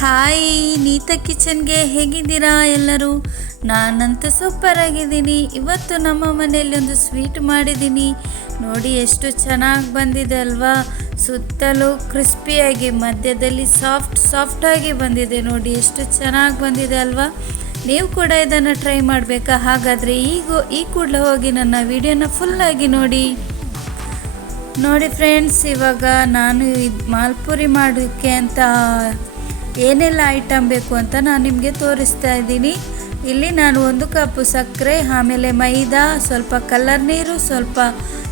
Hi, ನೀತ ಕಿಚನ್ಗೆ ಹೇಗಿದ್ದೀರಾ ಎಲ್ಲರೂ? ನಾನಂತೂ ಸೂಪರ್ ಆಗಿದ್ದೀನಿ ಇವತ್ತು ನಮ್ಮ ಮನೆಯಲ್ಲಿ ಒಂದು ಸ್ವೀಟ್ ಮಾಡಿದ್ದೀನಿ. ನೋಡಿ ಎಷ್ಟು ಚೆನ್ನಾಗಿ ಬಂದಿದೆ ಅಲ್ವಾ? ಸುತ್ತಲೂ ಕ್ರಿಸ್ಪಿಯಾಗಿ, ಮಧ್ಯದಲ್ಲಿ ಸಾಫ್ಟ್, ಸಾಫ್ಟಾಗಿ ಬಂದಿದೆ. ನೋಡಿ ಎಷ್ಟು ಚೆನ್ನಾಗಿ ಬಂದಿದೆ ಅಲ್ವಾ? ನೀವು ಕೂಡ ಇದನ್ನು ಟ್ರೈ ಮಾಡಬೇಕಾ? ಹಾಗಾದರೆ ಈಗ, ಈ ಕೂಡಲೇ ಹೋಗಿ ನನ್ನ ವಿಡಿಯೋನ ಫುಲ್ಲಾಗಿ ನೋಡಿ. ನೋಡಿ ಫ್ರೆಂಡ್ಸ್, ಇವಾಗ ನಾನು ಇದು ಮಾಲ್ಪುರಿ ಮಾಡೋಕ್ಕೆ ಅಂತ ಏನೆಲ್ಲ ಐಟಮ್ ಬೇಕು ಅಂತ ನಾನು ನಿಮಗೆ ತೋರಿಸ್ತಾ ಇದ್ದೀನಿ. ಇಲ್ಲಿ ನಾನು ಒಂದು ಕಪ್ಪು ಸಕ್ಕರೆ, ಆಮೇಲೆ ಮೈದಾ, ಸ್ವಲ್ಪ ಕಲರ್ ನೀರು, ಸ್ವಲ್ಪ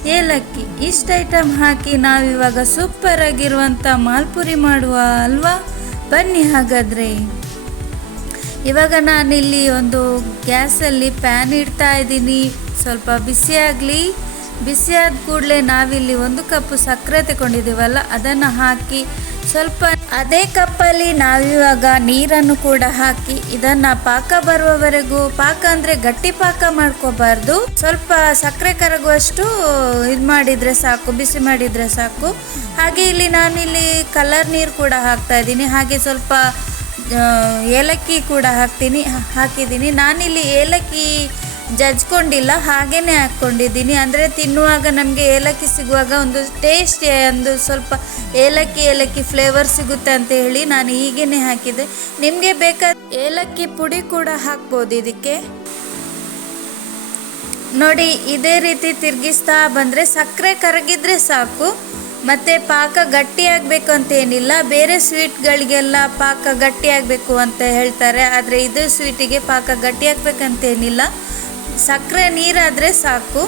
ಏಲಕ್ಕಿ. ಇಷ್ಟು ಐಟಮ್ ಹಾಕಿ ನಾವಿವಾಗ ಸೂಪರ್ ಆಗಿರುವಂಥ ಮಾಲ್ಪುರಿ ಮಾಡುವ ಅಲ್ವಾ? ಬನ್ನಿ ಹಾಗಾದರೆ. ಇವಾಗ ನಾನಿಲ್ಲಿ ಒಂದು ಗ್ಯಾಸಲ್ಲಿ ಪ್ಯಾನ್ ಇಡ್ತಾ ಇದ್ದೀನಿ. ಸ್ವಲ್ಪ ಬಿಸಿಯಾಗಲಿ ಬಿಸಿಯಾದ ಕೂಡಲೇ ನಾವಿಲ್ಲಿ ಒಂದು ಕಪ್ಪು ಸಕ್ಕರೆ ತಗೊಂಡಿದ್ದೀವಲ್ಲ, ಅದನ್ನು ಹಾಕಿ ಸ್ವಲ್ಪ ಅದೇ ಕಪ್ಪಲ್ಲಿ ನಾವಿವಾಗ ನೀರನ್ನು ಕೂಡ ಹಾಕಿ ಇದನ್ನ ಪಾಕ ಬರುವವರೆಗೂ ಪಾಕ ಅಂದ್ರೆ ಗಟ್ಟಿ ಪಾಕ ಮಾಡ್ಕೋಬಾರ್ದು. ಸ್ವಲ್ಪ ಸಕ್ಕರೆ ಕರಗುವಷ್ಟು ಇದು ಮಾಡಿದ್ರೆ ಸಾಕು, ಬಿಸಿ ಮಾಡಿದ್ರೆ ಸಾಕು. ಹಾಗೆ ಇಲ್ಲಿ ನಾನಿಲ್ಲಿ ಕಲರ್ ನೀರು ಕೂಡ ಹಾಕ್ತಾ ಇದ್ದೀನಿ. ಹಾಗೆ ಸ್ವಲ್ಪ ಏಲಕ್ಕಿ ಕೂಡ ಹಾಕ್ತೀನಿ, ಹಾಕಿದ್ದೀನಿ. ನಾನಿಲ್ಲಿ ಏಲಕ್ಕಿ ಜಜ್ಕೊಂಡಿಲ್ಲ ಹಾಗೇ ಹಾಕ್ಕೊಂಡಿದ್ದೀನಿ. ಅಂದರೆ ತಿನ್ನುವಾಗ ನಮಗೆ ಏಲಕ್ಕಿ ಸಿಗುವಾಗ ಒಂದು ಟೇಸ್ಟ್ ಒಂದು ಸ್ವಲ್ಪ ಏಲಕ್ಕಿ ಏಲಕ್ಕಿ ಫ್ಲೇವರ್ ಸಿಗುತ್ತೆ ಅಂತ ಹೇಳಿ ನಾನು ಹೀಗೇನೆ ಹಾಕಿದೆ. ನಿಮಗೆ ಬೇಕಾದ ಏಲಕ್ಕಿ ಪುಡಿ ಕೂಡ ಹಾಕ್ಬೋದು ಇದಕ್ಕೆ. ನೋಡಿ, ಇದೇ ರೀತಿ ತಿರುಗಿಸ್ತಾ ಬಂದರೆ ಸಕ್ಕರೆ ಕರಗಿದ್ರೆ ಸಾಕು. ಮತ್ತು ಪಾಕ ಗಟ್ಟಿಯಾಗಬೇಕು ಅಂತ ಏನಿಲ್ಲ. ಬೇರೆ ಸ್ವೀಟ್ಗಳಿಗೆಲ್ಲ ಪಾಕ ಗಟ್ಟಿಯಾಗಬೇಕು ಅಂತ ಹೇಳ್ತಾರೆ. ಆದರೆ ಇದು ಸ್ವೀಟಿಗೆ ಪಾಕ ಗಟ್ಟಿಯಾಗಬೇಕಂತೇನಿಲ್ಲ ಸಕ್ಕರೆ ನೀರಾದರೆ ಸಾಕು.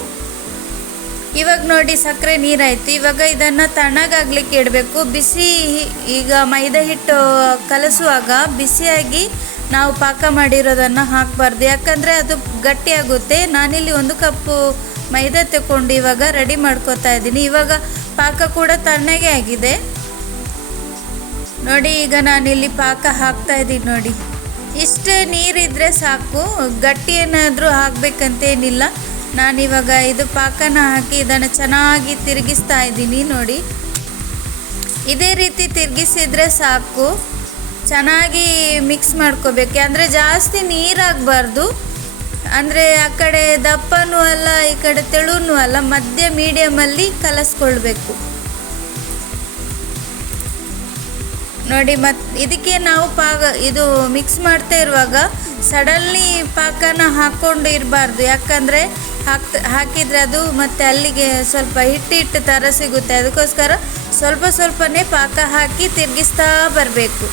ಇವಾಗ ನೋಡಿ ಸಕ್ಕರೆ ನೀರಾಯಿತು. ಇವಾಗ ಇದನ್ನು ತಣ್ಣಗಾಗ್ಲಿಕ್ಕೆ ಇಡಬೇಕು. ಬಿಸಿ ಈಗ ಮೈದಾ ಹಿಟ್ಟು ಕಲಸುವಾಗ ಬಿಸಿಯಾಗಿ ನಾವು ಪಾಕ ಮಾಡಿರೋದನ್ನು ಹಾಕಬಾರ್ದು. ಯಾಕಂದರೆ ಅದು ಗಟ್ಟಿಯಾಗುತ್ತೆ. ನಾನಿಲ್ಲಿ ಒಂದು ಕಪ್ಪು ಮೈದಾ ತಗೊಂಡು ಇವಾಗ ರೆಡಿ ಮಾಡ್ಕೋತಾ ಇದ್ದೀನಿ. ಇವಾಗ ಪಾಕ ಕೂಡ ತಣ್ಣಗೆ ಆಗಿದೆ. ನೋಡಿ, ಈಗ ನಾನಿಲ್ಲಿ ಪಾಕ ಹಾಕ್ತಾ ಇದ್ದೀನಿ ನೋಡಿ. ಇಷ್ಟೇ ನೀರಿದ್ದರೆ ಸಾಕು ಗಟ್ಟಿ ಏನಾದರೂ ಹಾಕಬೇಕಂತೇನಿಲ್ಲ ನಾನಿವಾಗ ಇದು ಪಾಕನ ಹಾಕಿ ಇದನ್ನು ಚೆನ್ನಾಗಿ ತಿರುಗಿಸ್ತಾ ಇದ್ದೀನಿ ನೋಡಿ. ಇದೇ ರೀತಿ ತಿರುಗಿಸಿದರೆ ಸಾಕು. ಚೆನ್ನಾಗಿ ಮಿಕ್ಸ್ ಮಾಡ್ಕೋಬೇಕು. ಅಂದರೆ ಜಾಸ್ತಿ ನೀರಾಗಬಾರ್ದು. ಅಂದರೆ ಆ ಕಡೆ ದಪ್ಪನೂ ಅಲ್ಲ, ಈ ಕಡೆ ತೆಳುನೂ ಅಲ್ಲ, ಮಧ್ಯ ಮೀಡಿಯಮಲ್ಲಿ ಕಲಸ್ಕೊಳ್ಬೇಕು. ನೋಡಿ ಮತ್ತು ಇದಕ್ಕೆ ನಾವು ಪಾಕ ಇದು ಮಿಕ್ಸ್ ಮಾಡ್ತಾ ಇರುವಾಗ ಸಡನ್ಲಿ ಪಾಕನ ಹಾಕ್ಕೊಂಡು ಇರಬಾರ್ದು. ಯಾಕಂದರೆ ಹಾಕ್ ಹಾಕಿದರೆ ಅದು ಮತ್ತು ಅಲ್ಲಿಗೆ ಸ್ವಲ್ಪ ಹಿಟ್ಟು ಹಿಟ್ಟು ಥರ ಸಿಗುತ್ತೆ. ಅದಕ್ಕೋಸ್ಕರ ಸ್ವಲ್ಪ ಸ್ವಲ್ಪನೇ ಪಾಕ ಹಾಕಿ ತಿರುಗಿಸ್ತಾ ಬರಬೇಕು.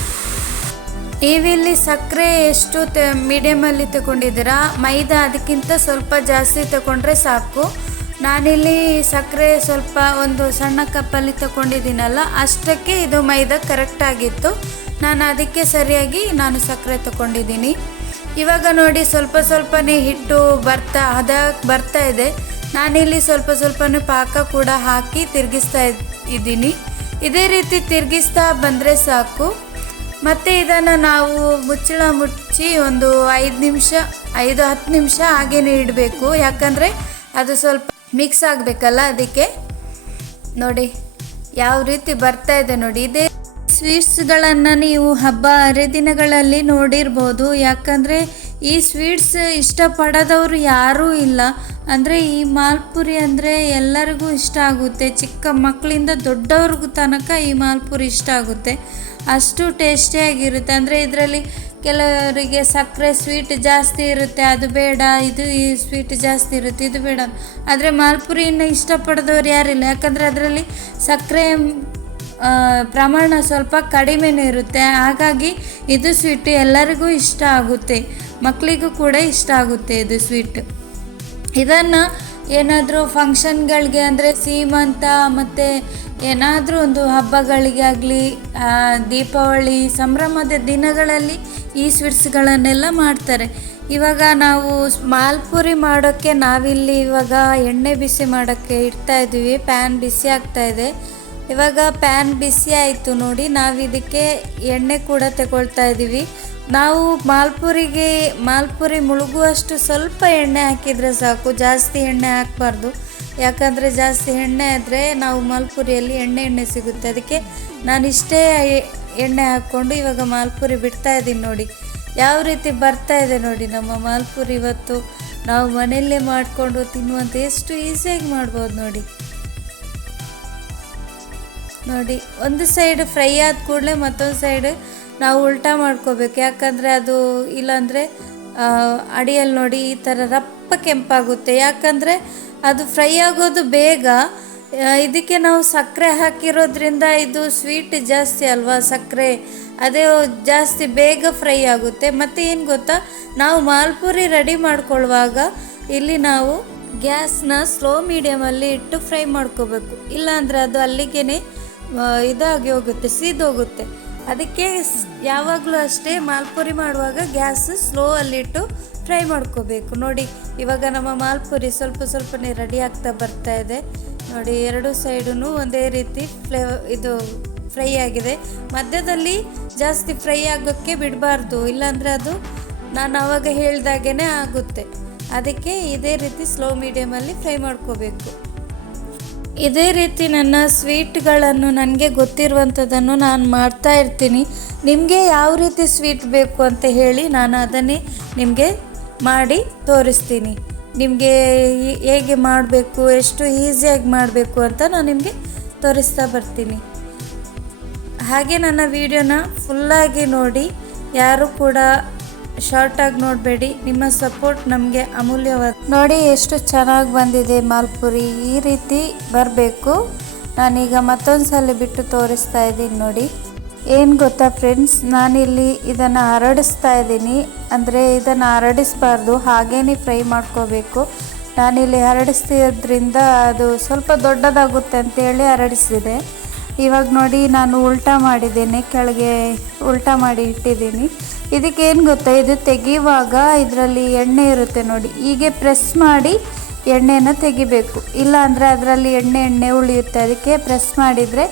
ನೀವಿಲ್ಲಿ ಸಕ್ಕರೆ ಎಷ್ಟು ತ ಮೀಡಿಯಮಲ್ಲಿ ತಗೊಂಡಿದ್ದೀರಾ? ಮೈದಾ ಅದಕ್ಕಿಂತ ಸ್ವಲ್ಪ ಜಾಸ್ತಿ ತಗೊಂಡ್ರೆ ಸಾಕು. ನಾನಿಲ್ಲಿ ಸಕ್ಕರೆ ಸ್ವಲ್ಪ ಒಂದು ಸಣ್ಣ ಕಪ್ಪಲ್ಲಿ ತಗೊಂಡಿದ್ದೀನಲ್ಲ, ಅಷ್ಟಕ್ಕೆ ಇದು ಮೈದಾ ಕರೆಕ್ಟ್ ಆಗಿತ್ತು. ನಾನು ಅದಕ್ಕೆ ಸರಿಯಾಗಿ ನಾನು ಸಕ್ಕರೆ ತಗೊಂಡಿದ್ದೀನಿ. ಇವಾಗ ನೋಡಿ ಸ್ವಲ್ಪ ಸ್ವಲ್ಪನೇ ಹಿಟ್ಟು ಬರ್ತಾ ಹದ ಬರ್ತಾ ಇದೆ. ನಾನಿಲ್ಲಿ ಸ್ವಲ್ಪ ಸ್ವಲ್ಪನೇ ಪಾಕ ಕೂಡ ಹಾಕಿ ತಿರುಗಿಸ್ತಾ ಇದ್- ಇದ್ದೀನಿ. ಇದೇ ರೀತಿ ತಿರುಗಿಸ್ತಾ ಬಂದರೆ ಸಾಕು. ಮತ್ತು ಇದನ್ನು ನಾವು ಮುಚ್ಚಳ ಮುಚ್ಚಿ ಒಂದು ಐದು ನಿಮಿಷ, ಐದು ಹತ್ತು ನಿಮಿಷ ಹಾಗೇನೆ ಇಡಬೇಕು. ಯಾಕಂದರೆ ಅದು ಸ್ವಲ್ಪ ಮಿಕ್ಸ್ ಆಗಬೇಕಲ್ಲ ಅದಕ್ಕೆ? ನೋಡಿ, ಯಾವ ರೀತಿ ಬರ್ತಾ ಇದೆ ನೋಡಿ. ಇದೇ ಸ್ವೀಟ್ಸ್ಗಳನ್ನು ನೀವು ಹಬ್ಬ, ಹರಿದಿನಗಳಲ್ಲಿ ನೋಡಿರ್ಬೋದು. ಯಾಕಂದರೆ ಈ ಸ್ವೀಟ್ಸ್ ಇಷ್ಟಪಡೋದವರು ಯಾರೂ ಇಲ್ಲ. ಅಂದರೆ ಈ ಮಾಲ್ಪುರಿ ಅಂದರೆ ಎಲ್ಲರಿಗೂ ಇಷ್ಟ ಆಗುತ್ತೆ. ಚಿಕ್ಕ ಮಕ್ಕಳಿಂದ ದೊಡ್ಡವ್ರಿಗೂ ತನಕ ಈ ಮಾಲ್ಪುರಿ ಇಷ್ಟ ಆಗುತ್ತೆ. ಅಷ್ಟು ಟೇಸ್ಟಿಯಾಗಿರುತ್ತೆ ಅಂದರೆ ಇದರಲ್ಲಿ ಕೆಲವರಿಗೆ ಸಕ್ಕರೆ ಸ್ವೀಟ್ ಜಾಸ್ತಿ ಇರುತ್ತೆ, ಅದು ಬೇಡ, ಇದು ಈ ಸ್ವೀಟ್ ಜಾಸ್ತಿ ಇರುತ್ತೆ, ಇದು ಬೇಡ. ಆದರೆ ಮಾಲ್ಪುರಿಯನ್ನು ಇಷ್ಟಪಡದವ್ರು ಯಾರಿಲ್ಲ, ಯಾಕಂದರೆ ಅದರಲ್ಲಿ ಸಕ್ಕರೆ ಪ್ರಮಾಣ ಸ್ವಲ್ಪ ಕಡಿಮೆನೇ ಇರುತ್ತೆ. ಹಾಗಾಗಿ ಇದು ಸ್ವೀಟ್ ಎಲ್ಲರಿಗೂ ಇಷ್ಟ ಆಗುತ್ತೆ ಮಕ್ಕಳಿಗೂ ಕೂಡ ಇಷ್ಟ ಆಗುತ್ತೆ ಇದು ಸ್ವೀಟ್ ಇದನ್ನು ಏನಾದರೂ ಫಂಕ್ಷನ್ಗಳಿಗೆ ಅಂದರೆ ಸೀಮಂತ ಮತ್ತು ಏನಾದರೂ ಒಂದು ಹಬ್ಬಗಳಿಗೆ ಆಗಲಿ ದೀಪಾವಳಿ, ಸಂಭ್ರಮದ ದಿನಗಳಲ್ಲಿ ಈ ಸ್ವೀಟ್ಸ್ಗಳನ್ನೆಲ್ಲ ಮಾಡ್ತಾರೆ. ಇವಾಗ ನಾವು ಮಾಲ್ಪುರಿ ಮಾಡೋಕ್ಕೆ ನಾವಿಲ್ಲಿ ಇವಾಗ ಎಣ್ಣೆ ಬಿಸಿ ಮಾಡೋಕ್ಕೆ ಇಡ್ತಾ ಇದ್ದೀವಿ, ಪ್ಯಾನ್ ಬಿಸಿ ಆಗ್ತಾ ಇದೆ. ಇವಾಗ ಪ್ಯಾನ್ ಬಿಸಿ ಆಯಿತು ನೋಡಿ ನಾವು ಇದಕ್ಕೆ ಎಣ್ಣೆ ಕೂಡ ತಗೊಳ್ತಾ ಇದ್ದೀವಿ. ನಾವು ಮಾಲ್ಪುರಿಗೆ ಮಾಲ್ಪುರಿ ಮುಳುಗುವಷ್ಟು ಸ್ವಲ್ಪ ಎಣ್ಣೆ ಹಾಕಿದರೆ ಸಾಕು, ಜಾಸ್ತಿ ಎಣ್ಣೆ ಹಾಕಬಾರ್ದು. ಯಾಕಂದರೆ ಜಾಸ್ತಿ ಎಣ್ಣೆ ಆದರೆ ನಾವು ಮಾಲ್ಪುರಿಯಲ್ಲಿ ಎಣ್ಣೆ ಎಣ್ಣೆ ಸಿಗುತ್ತೆ. ಅದಕ್ಕೆ ನಾನು ಇಷ್ಟೇ ಎಣ್ಣೆ ಹಾಕ್ಕೊಂಡು ಇವಾಗ ಮಾಲ್ಪುರಿ ಬಿಡ್ತಾ ಇದ್ದೀನಿ ನೋಡಿ. ಯಾವ ರೀತಿ ಬರ್ತಾ ಇದೆ ನೋಡಿ ನಮ್ಮ ಮಾಲ್ಪುರಿ ಇವತ್ತು. ನಾವು ಮನೆಯಲ್ಲೇ ಮಾಡಿಕೊಂಡು ತಿನ್ನುವಂಥ ಎಷ್ಟು ಈಸಿಯಾಗಿ ಮಾಡ್ಬೋದು ನೋಡಿ. ನೋಡಿ, ಒಂದು ಸೈಡ್ ಫ್ರೈ ಆದ ಕೂಡಲೇ ಮತ್ತೊಂದು ಸೈಡ್ ನಾವು ಉಲ್ಟಾ ಮಾಡ್ಕೋಬೇಕು. ಯಾಕಂದರೆ ಅದು ಇಲ್ಲಾಂದರೆ ಅಡಿಯಲ್ಲಿ ನೋಡಿ ಈ ಥರ ರಪ್ಪ ಕೆಂಪಾಗುತ್ತೆ. ಯಾಕಂದರೆ ಅದು ಫ್ರೈ ಆಗೋದು ಬೇಗ ಇದಕ್ಕೆ ನಾವು ಸಕ್ಕರೆ ಹಾಕಿರೋದ್ರಿಂದ ಇದು ಸ್ವೀಟ್ ಜಾಸ್ತಿ ಅಲ್ವಾ ಸಕ್ಕರೆ? ಅದೇ ಜಾಸ್ತಿ ಬೇಗ ಫ್ರೈ ಆಗುತ್ತೆ. ಮತ್ತು ಏನು ಗೊತ್ತಾ? ನಾವು ಮಾಲ್ಪುರಿ ರೆಡಿ ಮಾಡ್ಕೊಳ್ಳುವಾಗ ಇಲ್ಲಿ ನಾವು ಗ್ಯಾಸ್ನ ಸ್ಲೋ ಮೀಡಿಯಮಲ್ಲಿ ಇಟ್ಟು ಫ್ರೈ ಮಾಡ್ಕೋಬೇಕು. ಇಲ್ಲಾಂದರೆ ಅದು ಅಲ್ಲಿಗೆ ಇದಾಗಿ ಹೋಗುತ್ತೆ, ಸೀದೋಗುತ್ತೆ. ಅದಕ್ಕೆ ಯಾವಾಗಲೂ ಅಷ್ಟೇ ಮಾಲ್ಪುರಿ ಮಾಡುವಾಗ ಗ್ಯಾಸ್ ಸ್ಲೋ ಅಲ್ಲಿಟ್ಟು ಫ್ರೈ ಮಾಡ್ಕೋಬೇಕು. ನೋಡಿ, ಇವಾಗ ನಮ್ಮ ಮಾಲ್ಪುರಿ ಸ್ವಲ್ಪ ಸ್ವಲ್ಪನೇ ರೆಡಿ ಆಗ್ತಾ ಬರ್ತಾ ಇದೆ. ನೋಡಿ, ಎರಡು ಸೈಡೂ ಒಂದೇ ರೀತಿ ಫ್ಲೇವ ಇದು ಫ್ರೈ ಆಗಿದೆ. ಮಧ್ಯದಲ್ಲಿ ಜಾಸ್ತಿ ಫ್ರೈ ಆಗೋಕ್ಕೆ ಬಿಡಬಾರ್ದು, ಇಲ್ಲಾಂದರೆ ಅದು ನಾನು ಆವಾಗ ಹೇಳ್ದಾಗೇ ಆಗುತ್ತೆ. ಅದಕ್ಕೆ ಇದೇ ರೀತಿ ಸ್ಲೋ ಮೀಡಿಯಮಲ್ಲಿ ಫ್ರೈ ಮಾಡ್ಕೋಬೇಕು. ಇದೇ ರೀತಿ ನನ್ನ ಸ್ವೀಟ್ಗಳನ್ನು ನನಗೆ ಗೊತ್ತಿರುವಂಥದ್ದನ್ನು ನಾನು ಮಾಡ್ತಾ ಇರ್ತೀನಿ. ನಿಮಗೆ ಯಾವ ರೀತಿ ಸ್ವೀಟ್ ಬೇಕು ಅಂತ ಹೇಳಿ ನಾನು ಅದನ್ನೇ ನಿಮಗೆ ಮಾಡಿ ತೋರಿಸ್ತೀನಿ. ನಿಮಗೆ ಹೇಗೆ ಮಾಡಬೇಕು, ಎಷ್ಟು ಈಸಿಯಾಗಿ ಮಾಡಬೇಕು ಅಂತ ನಾನು ನಿಮಗೆ ತೋರಿಸ್ತಾ ಬರ್ತೀನಿ. ಹಾಗೆ ನನ್ನ ವಿಡಿಯೋನ ಫುಲ್ಲಾಗಿ ನೋಡಿ, ಯಾರು ಕೂಡ ಶಾರ್ಟಾಗಿ ನೋಡಬೇಡಿ. ನಿಮ್ಮ ಸಪೋರ್ಟ್ ನಮಗೆ ಅಮೂಲ್ಯವಾದ. ನೋಡಿ ಎಷ್ಟು ಚೆನ್ನಾಗಿ ಬಂದಿದೆ ಮಾಲ್ಪುರಿ. ಈ ರೀತಿ ಬರಬೇಕು. ನಾನೀಗ ಮತ್ತೊಂದು ಸಲ ಬಿಟ್ಟು ತೋರಿಸ್ತಾ ಇದ್ದೀನಿ ನೋಡಿ. ಏನು ಗೊತ್ತಾ ಫ್ರೆಂಡ್ಸ್ ನಾನಿಲ್ಲಿ ಇದನ್ನು ಹರಡಿಸ್ತಾ ಇದ್ದೀನಿ. ಅಂದರೆ ಇದನ್ನು ಹರಡಿಸ್ಬಾರ್ದು. ಹಾಗೇ ಫ್ರೈ ಮಾಡ್ಕೋಬೇಕು. ನಾನಿಲ್ಲಿ ಹರಡಿಸ್ತಿರೋದ್ರಿಂದ ಅದು ಸ್ವಲ್ಪ ದೊಡ್ಡದಾಗುತ್ತೆ ಅಂತೇಳಿ ಹರಡಿಸಿದೆ. ಇವಾಗ ನೋಡಿ ನಾನು ಉಲ್ಟಾ ಮಾಡಿದ್ದೇನೆ. ಕೆಳಗೆ ಉಲ್ಟಾ ಮಾಡಿ ಇಟ್ಟಿದ್ದೀನಿ. ಇದಕ್ಕೇನು ಗೊತ್ತಾ? ಇದು ತೆಗೆಯುವಾಗ ಇದರಲ್ಲಿ ಎಣ್ಣೆ ಇರುತ್ತೆ ನೋಡಿ. ಹೀಗೆ ಪ್ರೆಸ್ ಮಾಡಿ ಎಣ್ಣೆನ ತೆಗಿಬೇಕು. ಇಲ್ಲ ಅಂದರೆ ಅದರಲ್ಲಿ ಎಣ್ಣೆ ಎಣ್ಣೆ ಉಳಿಯುತ್ತೆ. ಅದಕ್ಕೆ ಪ್ರೆಸ್ ಮಾಡಿದರೆ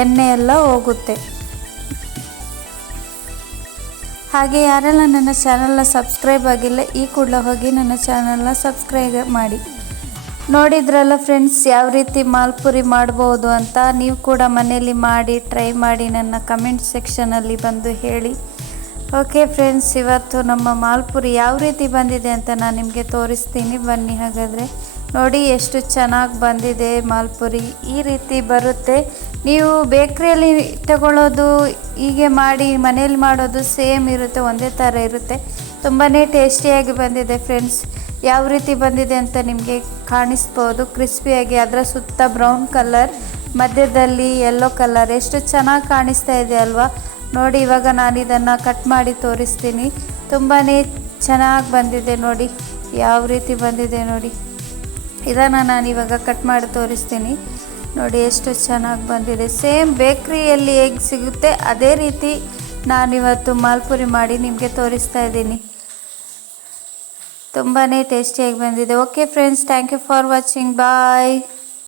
ಎಣ್ಣೆ ಎಲ್ಲ ಹೋಗುತ್ತೆ. ಹಾಗೆ ಯಾರೆಲ್ಲ ನನ್ನ ಚಾನಲ್ನ ಸಬ್ಸ್ಕ್ರೈಬ್ ಆಗಿಲ್ಲ, ಈ ಕೂಡಲೇ ಹೋಗಿ ನನ್ನ ಚಾನಲ್ನ ಸಬ್ಸ್ಕ್ರೈಬ್ ಮಾಡಿ. ನೋಡಿದ್ರಲ್ಲ ಫ್ರೆಂಡ್ಸ್, ಯಾವ ರೀತಿ ಮಾಲ್ಪುರಿ ಮಾಡ್ಬೋದು ಅಂತ ನೀವು ಕೂಡ ಮನೆಯಲ್ಲಿ ಮಾಡಿ, ಟ್ರೈ ಮಾಡಿ ನನ್ನ ಕಮೆಂಟ್ ಸೆಕ್ಷನಲ್ಲಿ ಬಂದು ಹೇಳಿ. ಓಕೆ ಫ್ರೆಂಡ್ಸ್, ಇವತ್ತು ನಮ್ಮ ಮಾಲ್ಪುರಿ ಯಾವ ರೀತಿ ಬಂದಿದೆ ಅಂತ ನಾನು ನಿಮಗೆ ತೋರಿಸ್ತೀನಿ. ಬನ್ನಿ ಹಾಗಾದರೆ. ನೋಡಿ ಎಷ್ಟು ಚೆನ್ನಾಗಿ ಬಂದಿದೆ ಮಾಲ್ಪುರಿ ಈ ರೀತಿ ಬರುತ್ತೆ. ನೀವು ಬೇಕ್ರಿಯಲ್ಲಿ ತಗೊಳ್ಳೋದು, ಹೀಗೆ ಮಾಡಿ ಮನೇಲಿ ಮಾಡೋದು ಸೇಮ್ ಇರುತ್ತೆ, ಒಂದೇ ಥರ ಇರುತ್ತೆ. ತುಂಬಾ ಟೇಸ್ಟಿಯಾಗಿ ಬಂದಿದೆ ಫ್ರೆಂಡ್ಸ್. ಯಾವ ರೀತಿ ಬಂದಿದೆ ಅಂತ ನಿಮಗೆ ಕಾಣಿಸ್ಬೋದು. ಕ್ರಿಸ್ಪಿಯಾಗಿ, ಅದರ ಸುತ್ತ ಬ್ರೌನ್ ಕಲರ್, ಮಧ್ಯದಲ್ಲಿ ಯೆಲ್ಲೋ ಕಲರ್. ಎಷ್ಟು ಚೆನ್ನಾಗಿ ಕಾಣಿಸ್ತಾ ಇದೆ ಅಲ್ವಾ? ನೋಡಿ, ಇವಾಗ ನಾನು ಇದನ್ನು ಕಟ್ ಮಾಡಿ ತೋರಿಸ್ತೀನಿ. ತುಂಬಾ ಚೆನ್ನಾಗಿ ಬಂದಿದೆ ನೋಡಿ. ಯಾವ ರೀತಿ ಬಂದಿದೆ ನೋಡಿ. ಇದನ್ನು ನಾನು ಇವಾಗ ಕಟ್ ಮಾಡಿ ತೋರಿಸ್ತೀನಿ. ನೋಡಿ ಎಷ್ಟು ಚೆನ್ನಾಗಿ ಬಂದಿದೆ. ಸೇಮ್ ಬೇಕ್ರಿಯಲ್ಲಿ ಹೇಗೆ ಸಿಗುತ್ತೆ, ಅದೇ ರೀತಿ ನಾನಿವತ್ತು ಮಾಲ್ಪುರಿ ಮಾಡಿ ನಿಮಗೆ ತೋರಿಸ್ತಾ ಇದ್ದೀನಿ. ತುಂಬಾ ಟೇಸ್ಟಿಯಾಗಿ ಬಂದಿದೆ. Okay friends thank you for watching bye